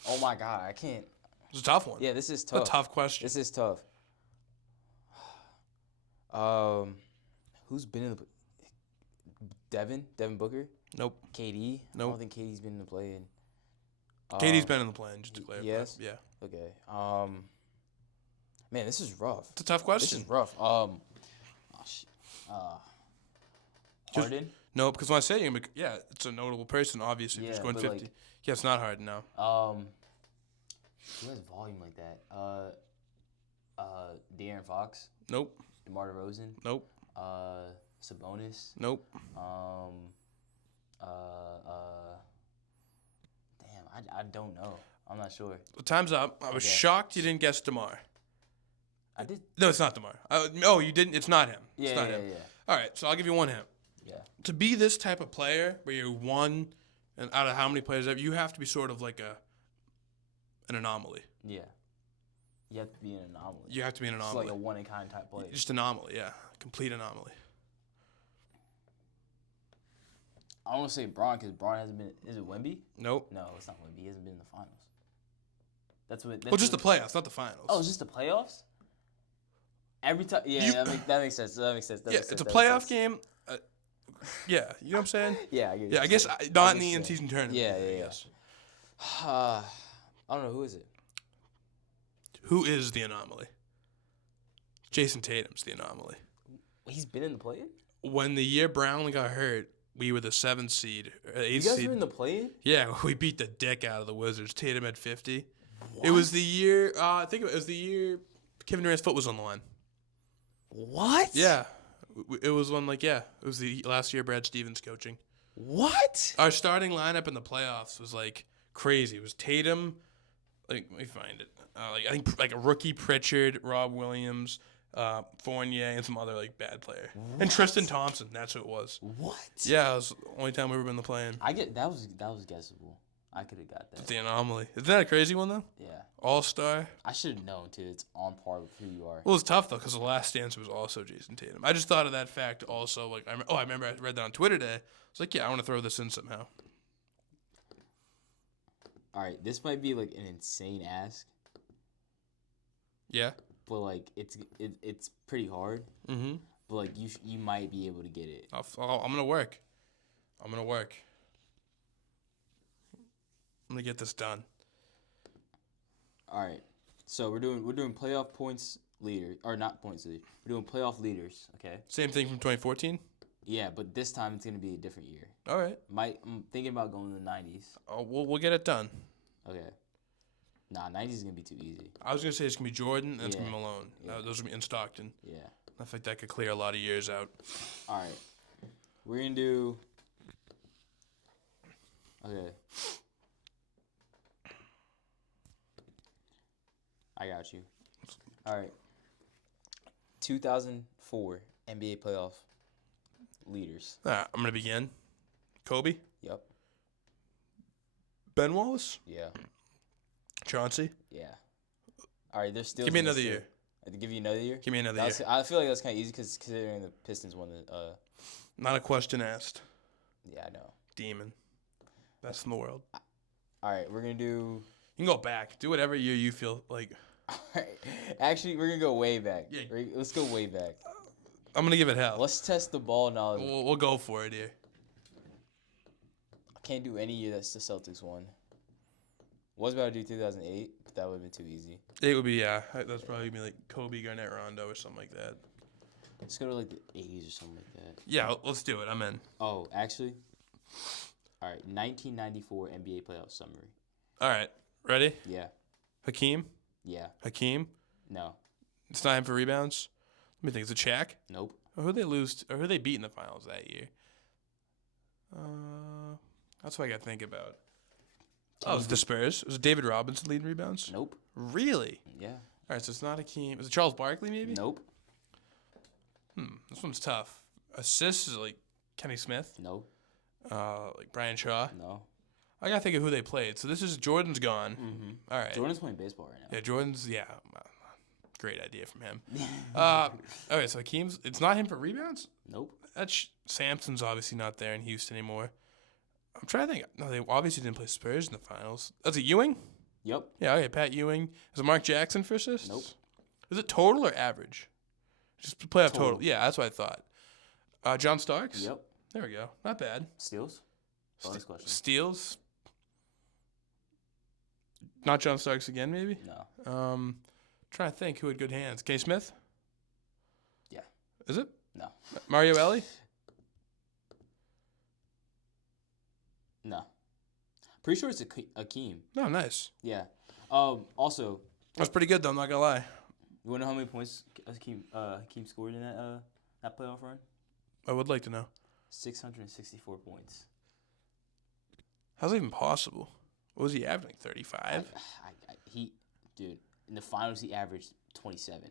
Oh my God, I can't. It's a tough one. Yeah, this is It's a tough. tough question. This is tough. Who's been in the Devin Booker? Nope. KD? I Nope. don't think KD's been in the play-in. KD's been in the play-in, just to clarify. Yes? Yeah. Okay. Man, this is rough. It's a tough This question. is rough. Oh shit. Just- Harden? No, because when I say him, yeah, it's a notable person, obviously. Yeah, He's going but 50. like- Yeah, it's not hard, no. Who has volume like that? De'Aaron Fox, Nope. DeMar DeRozan, Nope. Sabonis. Nope. Damn, I don't know. I'm not sure. Well, time's up. I was Okay. shocked you didn't guess DeMar. I did. No, it's not DeMar. Oh, you didn't? It's not him. Yeah, It's not yeah, him. yeah. All right, so I'll give you one hint. Yeah. To be this type of player, where you're one, and out of how many players ever, you have to be sort of like an anomaly. Yeah. You have to be an anomaly. You have to be an It's anomaly. like a one-in-kind type player. Just anomaly, yeah. Complete anomaly. I want to say Braun because Braun hasn't been. Is it Wemby? Nope. No, it's not Wemby. He hasn't been in the finals. That's what. Well, just the playoffs, not the finals. Oh, it's just the playoffs. Every time. Yeah, that makes sense. That makes sense. yeah, it's a playoff game. Yeah, you know what I'm saying? Yeah, I get Yeah, I guess not in the in-season tournament. Yeah, I yeah. guess. I don't know who is it. Who is the anomaly? Jason Tatum's the anomaly. He's been in the play-in. When the year Brownlee got hurt, we were the 7th seed, or 8th You guys seed. were in the play-in. Yeah, we beat the dick out of the Wizards. Tatum had 50. It was the year. I think it was the year Kevin Durant's foot was on the line. What? Yeah, it was when it was the last year Brad Stevens coaching. What? Our starting lineup in the playoffs was crazy. It was Tatum. Let me find it. I think a rookie Pritchard, Rob Williams, Fournier, and some other bad player. And Tristan Thompson. That's who it was. What? Yeah, it was the only time we've ever been in the play-in. I get that was guessable. I could have got that. The anomaly. Isn't that a crazy one though? Yeah. All-star. I should have known too. It's on par with who you are. Well, it's tough though because the last dance was also Jason Tatum. I just thought of that fact also. I remember I read that on Twitter today. I was like, yeah, I want to throw this in somehow. All right, this might be an insane ask, Yeah. but it's pretty hard. Mm-hmm. But you might be able to get it. I'm gonna work. I'm gonna get this done. All right, so we're doing playoff points leader or not points leader. We're doing playoff leaders. Okay. Same thing from 2014. Yeah, but this time it's gonna be a different year. All right. I'm thinking about going to the 90s. Oh, we'll get it done. Okay. Nah, 90s is gonna be too easy. I was gonna say it's gonna be Jordan and it's gonna be Yeah. Malone. Yeah. Those are gonna be in Stockton. Yeah. I think that could clear a lot of years out. All right. We're gonna do. Okay. I got you. All right. 2004 NBA playoff leaders. All right, I'm gonna begin. Kobe, Yep. Ben Wallace, Yeah. Chauncey. Yeah. All right. There's still. Give me another year. To give you another year. Give me another year. I feel like that's kind of easy because considering the Pistons won the. Not a question asked. Yeah, I know. Demon. Best in the world. All right, we're gonna do. You can go back. Do whatever year you feel like. All right. Actually, we're gonna go way back. Yeah. Let's go way back. I'm gonna give it hell. Let's test the ball knowledge. We'll go for it here. I can't do any year that's the Celtics won. Was about to do 2008, but that would have been too easy. It would be that's probably gonna be like Kobe, Garnett, Rondo, or something like that. Let's go to the 80s or something like that. Yeah, let's do it. I'm in. Oh, actually. All right, 1994 NBA playoff summary. All right, ready? Yeah. Hakeem. Yeah. No. It's not him for rebounds. Let me think. Is it Shaq? Nope. Or who they lose? Or who they beat in the finals that year? That's what I got to think about. Oh, it was the Spurs. Was it David Robinson leading rebounds? Nope. Really? Yeah. All right, so it's not Hakeem. Is it Charles Barkley maybe? Nope. This one's tough. Assists is Kenny Smith. Nope. Brian Shaw. No. I got to think of who they played. So this is Jordan's gone. Mm-hmm. All right. Jordan's playing baseball right now. Yeah, Jordan's, great idea from him. Okay, so Hakeem's, it's not him for rebounds? Nope. Samson's obviously not there in Houston anymore. I'm trying to think. No, they obviously didn't play Spurs in the finals. That's a Ewing? Yep. Yeah, okay, Pat Ewing. Is it Mark Jackson for assists? Nope. Is it total or average? Just playoff total. Total. Yeah, that's what I thought. John Starks? Yep. There we go. Not bad. Steals? Bonus question. Steals? Not John Starks again, maybe? No. Trying to think who had good hands. K. Smith? Yeah. Is it? No. Mario Ellie? No. Pretty sure it's Akeem. No, nice. Yeah. Also, That's pretty good, though. I'm not going to lie. you want to know how many points Akeem scored in that playoff run? I would like to know. 664 points. How's that even possible? What was he averaging? 35? Dude, in the finals he averaged 27,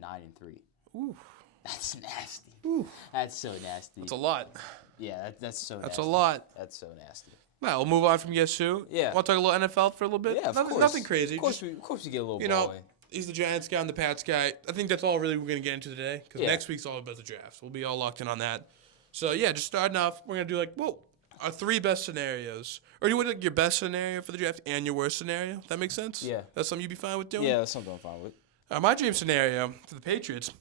9, and 3. Ooh. That's nasty. Ooh. That's so nasty. That's a lot. Yeah, that's so That's nasty. a lot. That's so nasty. Well, we'll move on from Guess Who. Yeah. Want to talk a little NFL for a little bit? Yeah, of course. Nothing crazy. Of course, we get a little you ball know, in. he's the Giants guy and the Pats guy. I think that's all really we're going to get into today because Yeah. next week's all about the drafts. We'll be all locked in on that. So, yeah, just starting off, we're going to do our 3 best scenarios. Or do you want like your best scenario for the draft and your worst scenario? That makes sense? Yeah. That's something you'd be fine with doing? Yeah, that's something I'm fine with. My dream scenario for the Patriots,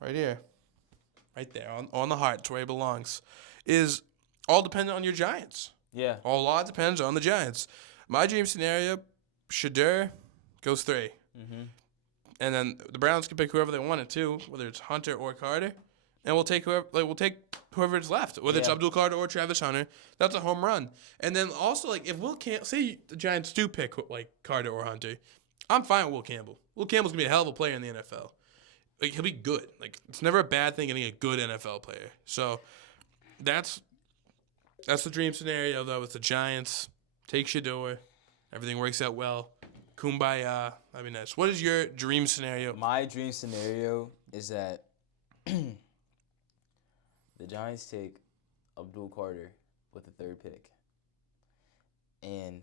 right here, right there, on the heart, it's where it belongs, is all dependent on your Giants. Yeah. A lot depends on the Giants. My dream scenario, Shadur goes 3. Mm-hmm. And then the Browns can pick whoever they wanted to, whether it's Hunter or Carter. And we'll take whoever is left, whether it's Yeah. Abdul Carter or Travis Hunter. That's a home run. And then also, if say the Giants do pick Carter or Hunter, I'm fine with Will Campbell. Will Campbell's gonna be a hell of a player in the NFL. He'll be good. It's never a bad thing getting a good NFL player. So that's the dream scenario though with the Giants. Take Shador. Everything works out well. Kumbaya. That'd be nice. What is your dream scenario? My dream scenario is that the Giants take Abdul Carter with the 3rd pick. And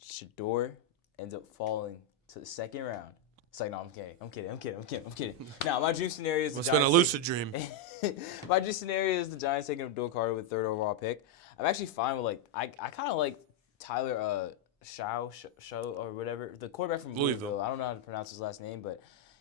Shador ends up falling to the 2nd round. It's like, no, I'm kidding. Now, my dream scenario is It's been a lucid dream. My dream scenario is the Giants taking Abdul Carter with 3rd overall pick. I'm actually fine with, I kind of like Tyler Show or whatever, the quarterback from Louisville. I don't know how to pronounce his last name, but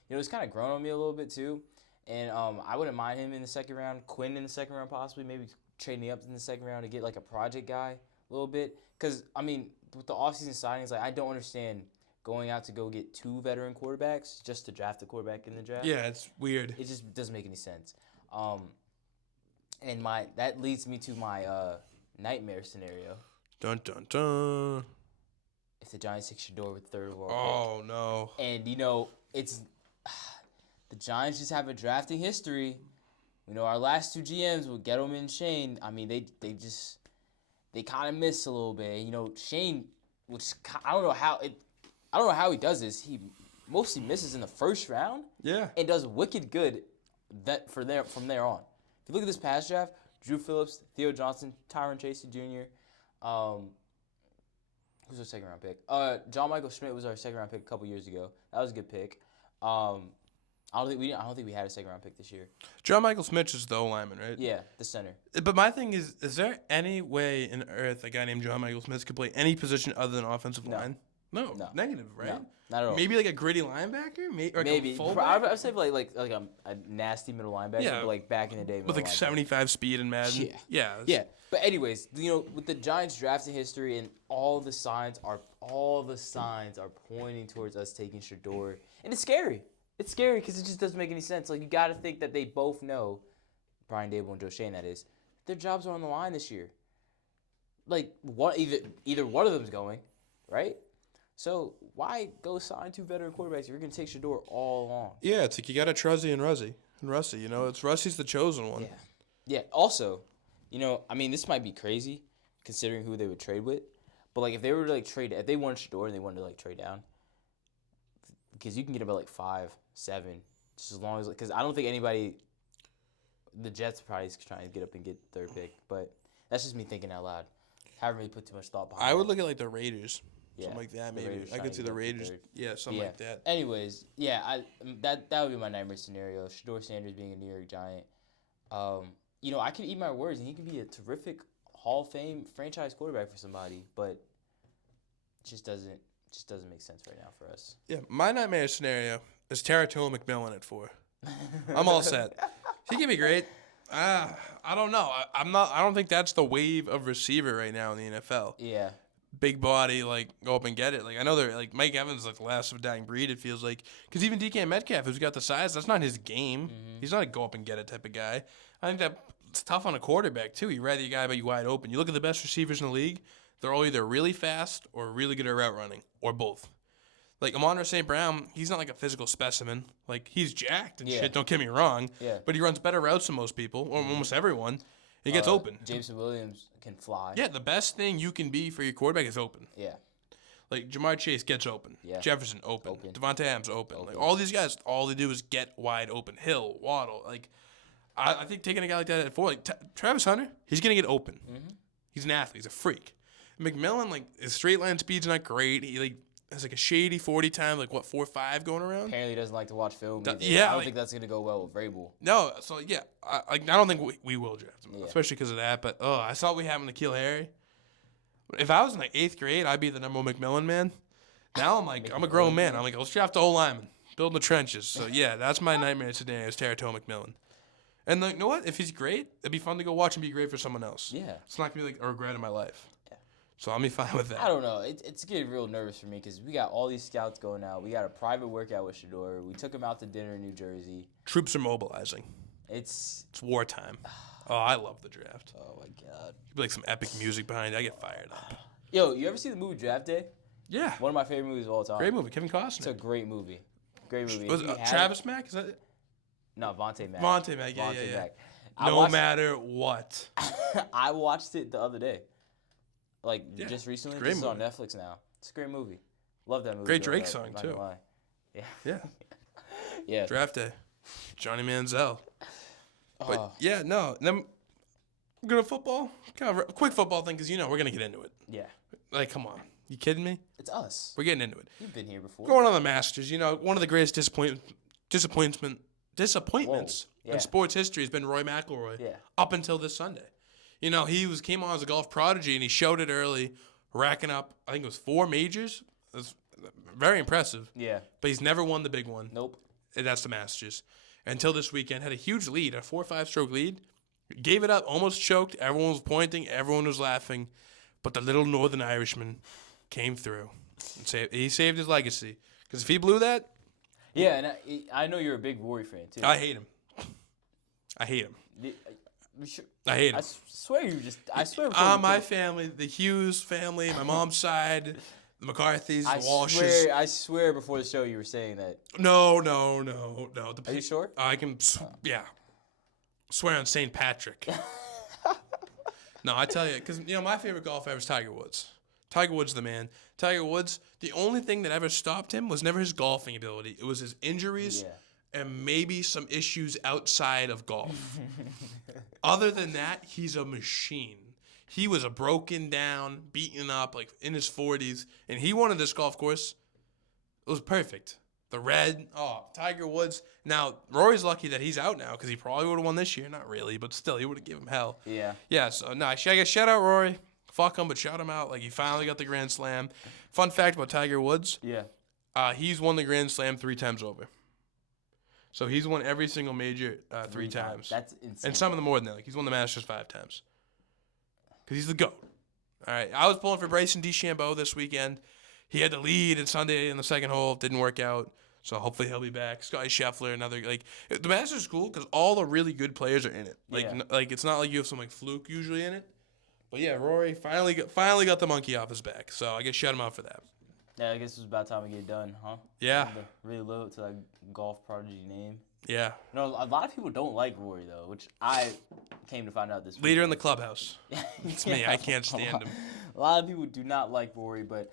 it's kind of grown on me a little bit too. And I wouldn't mind him in the 2nd round, Quinn in the 2nd round possibly, maybe trading up in the 2nd round to get like a project guy a little bit. Because, I mean, with the offseason signings, I don't understand going out to go get 2 veteran quarterbacks just to draft a quarterback in the draft. Yeah, it's weird. It just doesn't make any sense. And that leads me to my nightmare scenario. Dun, dun, dun. If the Giants take Shador with 3rd overall Oh, no. pick. And, it's the Giants just have a drafting history. Our last 2 GMs with Gettleman and Shane, I mean, they kind of miss a little bit. Shane, which I don't know how he does this. He mostly misses in the 1st round. Yeah. And does wicked good from there on. If you look at this past draft, Drew Phillips, Theo Johnson, Tyron Tracy Jr., who's our 2nd round pick? John Michael Schmidt was our 2nd round pick a couple years ago. That was a good pick. I don't think we had a 2nd round pick this year. John Michael Smith is the O-lineman, right? Yeah, the center. But my thing is there any way in earth a guy named John Michael Smith could play any position other than offensive line? No. Negative, right? No, not at all. Maybe like a gritty linebacker? Maybe. A fullback? I would say like a nasty middle linebacker, Yeah. but like back in the day. With like 75 speed in Madden? Yeah. Yeah. But anyways, with the Giants drafting history and all the signs are pointing towards us taking Shador. And it's scary. It's scary because it just doesn't make any sense. You got to think that they both know, Brian Dable and Joe Shane, that is, their jobs are on the line this year. Either one of them's going, right? So why go sign 2 veteran quarterbacks if you're going to take Shador all along? Yeah, it's like you got a Truzzy and Russie. It's Russie's the chosen one. Yeah. Also, I mean, this might be crazy considering who they would trade with. But, if they were to, trade, if they wanted Shador and they wanted to, trade down, because you can get him at, 5, 7, just as long as, because I don't think anybody, the Jets probably is trying to get up and get 3rd pick. But that's just me thinking out loud. Haven't really put too much thought behind it. I would look at, the Raiders. Yeah, something like that, the maybe. Raiders I could see the Raiders. Yeah, something like that. Anyways, yeah, that would be my nightmare scenario. Shador Sanders being a New York Giant. I could eat my words, and he could be a terrific Hall of Fame franchise quarterback for somebody, but it just doesn't make sense right now for us. Yeah, my nightmare scenario is Terratula McMillan at 4. I'm all set. He can be great. I don't know. I don't think that's the wave of receiver right now in the NFL. Yeah. Big body, like, go up and get it. Like, I know they're, like, Mike Evans is, like, the last of a dying breed, it feels like. Because even DK Metcalf, who's got the size, that's not his game. Mm-hmm. He's not a go up and get it type of guy. I think that's tough on a quarterback, too. You'd rather your guy be wide open. You look at the best receivers in the league, they're all either really fast or really good at route running, or both. Like, Amon-Ra St. Brown, he's not like a physical specimen. Like, he's jacked and shit, don't get me wrong. Yeah. But he runs better routes than most people, or almost everyone. He gets open. Jameson Williams can fly. Yeah, the best thing you can be for your quarterback is open. Yeah. Like, Jamar Chase gets open. Yeah. Jefferson, open. Devontae Adams, open. Like, all these guys, all they do is get wide open. Hill, Waddle. Like, I think taking a guy like that at 4, like, Travis Hunter, he's going to get open. Mm-hmm. He's an athlete. He's a freak. McMillan, like, his straight line speed's not great. He, like, has, like, a shady 40 time, like, 4.5 going around? Apparently he doesn't like to watch film either. Yeah. I don't think that's going to go well with Vrabel. No, so, yeah. I don't think we will draft him, especially because of that. But, I saw we have him to kill Harry. If I was in, like, 8th grade, I'd be the number 1 McMillan man. Now I'm like, I'm a grown man. I'm like, let's draft the whole lineman. Build in the trenches. So, yeah, that's my nightmare today is Terratula McMillan. And, like, you know what? If he's great, it'd be fun to go watch him be great for someone else. Yeah. It's not going to be, like, a regret in my life. Yeah. So I'll be fine with that. I don't know. It's getting real nervous for me because we got all these scouts going out. We got a private workout with Shador. We took him out to dinner in New Jersey. Troops are mobilizing. It's wartime. Oh, I love the draft. Oh, my God. Be like some epic music behind it. I get fired up. Yo, you ever see the movie Draft Day? Yeah. One of my favorite movies of all time. Great movie. Kevin Costner. It's a great movie. Great movie. Was it Travis Mack? Is that it? No, Vontae Mack. Vontae Mack, yeah. Mack. No matter what. I watched it the other day. Like, just recently. It's on Netflix now. It's a great movie. Love that movie. Great Drake song, too. Yeah. Yeah. Yeah. Draft Day. Johnny Manziel. But, yeah, no. And then we're going to football. Kind of a quick football thing because, we're going to get into it. Yeah. Like, come on. You kidding me? It's us. We're getting into it. You've been here before. Going on the Masters. One of the greatest disappointments in sports history has been Roy McIlroy up until this Sunday. He came on as a golf prodigy, and he showed it early, racking up, I think it was 4 majors. It was very impressive. Yeah. But he's never won the big one. Nope. And that's the Masters. Until this weekend, had a huge lead, a 4 or 5 stroke lead. Gave it up, almost choked. Everyone was pointing. Everyone was laughing. But the little Northern Irishman came through. And he saved his legacy. Because if he blew that... Yeah, and I know you're a big Rory fan, too. I hate him. I hate him. I hate him. I swear. My family, the Hughes family, my mom's side, the McCarthys, the Walshes. I swear before the show you were saying that. No. Are you sure? I can, swear on St. Patrick. No, I tell you, because, my favorite golfer ever is Tiger Woods. Tiger Woods the man. Tiger Woods, the only thing that ever stopped him was never his golfing ability. It was his injuries and maybe some issues outside of golf. Other than that, he's a machine. He was a broken down, beaten up, like in his 40s, and he won this golf course. It was perfect. The red, Tiger Woods. Now, Rory's lucky that he's out now because he probably would have won this year. Not really, but still, he would have given him hell. Yeah. Yeah, so, no, I guess shout out Rory. Fuck him, but shout him out. Like, he finally got the Grand Slam. Fun fact about Tiger Woods. Yeah. He's won the Grand Slam 3 times over. So he's won every single major 3 times. That's insane. And some of them more than that. Like, he's won the Masters 5 times. Because he's the GOAT. All right. I was pulling for Bryson DeChambeau this weekend. He had the lead on Sunday in the second hole. Didn't work out. So hopefully he'll be back. Scotty Scheffler, another. Like, the Masters is cool because all the really good players are in it. Like, it's not like you have some, like, fluke usually in it. But, yeah, Rory finally got the monkey off his back. So I guess shout him out for that. Yeah, I guess it was about time to get it done, huh? Yeah. Really live up to that golf prodigy name. Yeah. A lot of people don't like Rory, though, which I came to find out this week. Leader in the clubhouse. It's me. I can't stand him. A lot of people do not like Rory, but,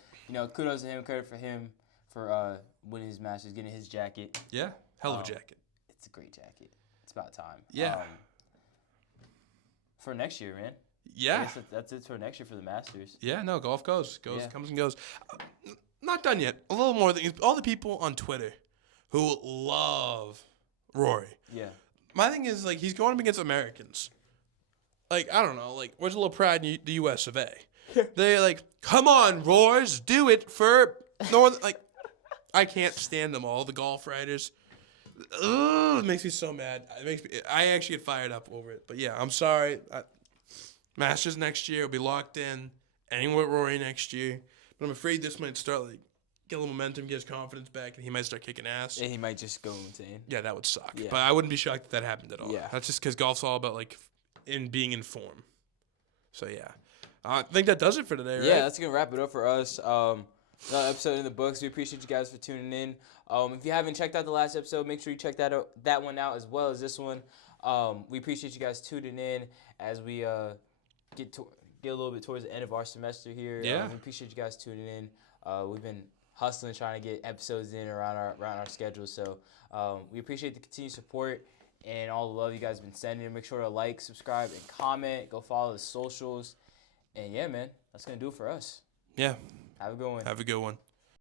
kudos to him, credit for him for winning his Masters, getting his jacket. Yeah. Hell of a jacket. It's a great jacket. It's about time. Yeah. For next year, man. Yeah. I guess that's it for next year for the Masters. Yeah, no, golf comes and goes. Not done yet. A little more. All the people on Twitter who love Rory. Yeah. My thing is, like, he's going up against Americans. like, I don't know, like, where's a little pride in the U.S. of A? They're like, come on, Roars, do it for Northern. Like, I can't stand them all, the golf writers. Ugh, it makes me so mad. I actually get fired up over it. But yeah, I'm sorry. Masters next year will be locked in. Ending with Rory next year. But I'm afraid this might start, like, get a little momentum, get his confidence back, and he might start kicking ass. And he might just go insane. Yeah, that would suck. Yeah. But I wouldn't be shocked if that happened at all. Yeah. That's just because golf's all about, like, being in form. So, yeah. I think that does it for today, right? Yeah, that's going to wrap it up for us. Another episode in the books. We appreciate you guys for tuning in. If you haven't checked out the last episode, make sure you check that one out as well as this one. We appreciate you guys tuning in as we get a little bit towards the end of our semester here. Yeah. We appreciate you guys tuning in. We've been hustling, trying to get episodes in around our schedule. So we appreciate the continued support and all the love you guys have been sending. Make sure to like, subscribe, and comment. Go follow the socials. And yeah, man, that's going to do it for us. Yeah. Have a good one. Have a good one.